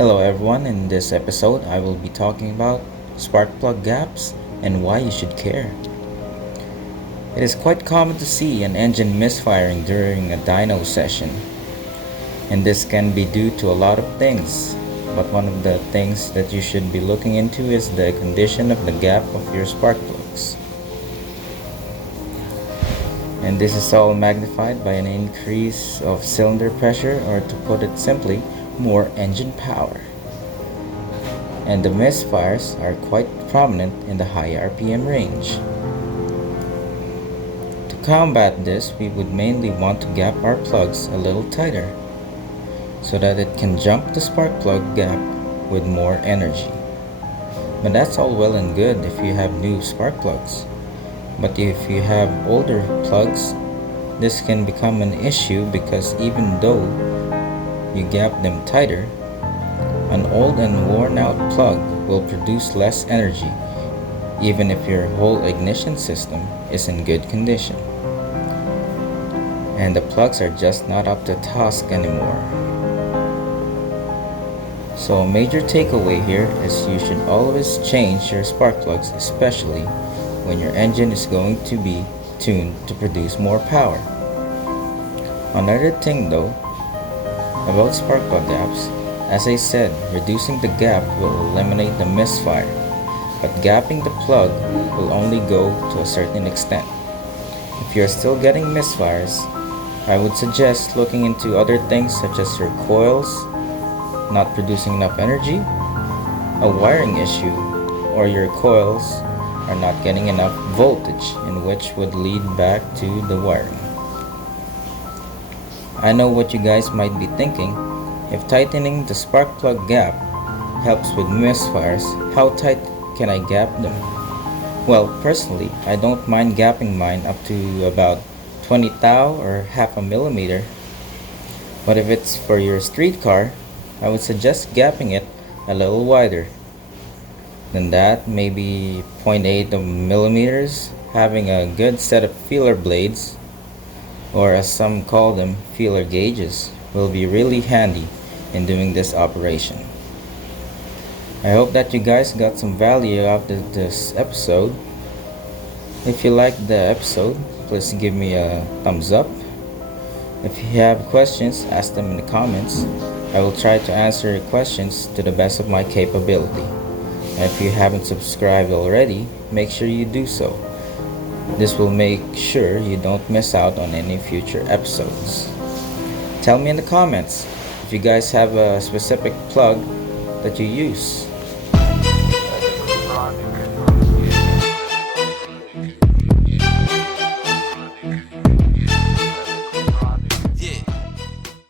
Hello everyone, in this episode I will be talking about spark plug gaps and why you should care. It is quite common to see an engine misfiring during a dyno session, and this can be due to a lot of things, but one of the things that you should be looking into is the condition of the gap of your spark plugs. And this is all magnified by an increase of cylinder pressure, or to put it simply, more engine power. And the misfires are quite prominent in the high RPM range. To combat this, we would mainly want to gap our plugs a little tighter so that it can jump the spark plug gap with more energy. But that's all well and good if you have new spark plugs. But if you have older plugs, this can become an issue because even though you gap them tighter, an old and worn out plug will produce less energy even if your whole ignition system is in good condition. And the plugs are just not up to task anymore. So a major takeaway here is you should always change your spark plugs, especially when your engine is going to be tuned to produce more power. Another thing though about spark plug gaps, as I said, reducing the gap will eliminate the misfire, but gapping the plug will only go to a certain extent. If you're still getting misfires, I would suggest looking into other things such as your coils not producing enough energy, a wiring issue, or your coils are not getting enough voltage, in which would lead back to the wiring. I know what you guys might be thinking. If tightening the spark plug gap helps with misfires, how tight can I gap them? Well, personally, I don't mind gapping mine up to about 20 thou or half a millimeter. But if it's for your street car, I would suggest gapping it a little wider than that, maybe 0.8 millimeters. Having a good set of feeler blades, or as some call them, feeler gauges, will be really handy in doing this operation. I hope that you guys got some value out of this episode. If you liked the episode, please give me a thumbs up. If you have questions, ask them in the comments. I will try to answer your questions to the best of my capability. And if you haven't subscribed already, make sure you do so. This will make sure you don't miss out on any future episodes. Tell me in the comments if you guys have a specific plug that you use.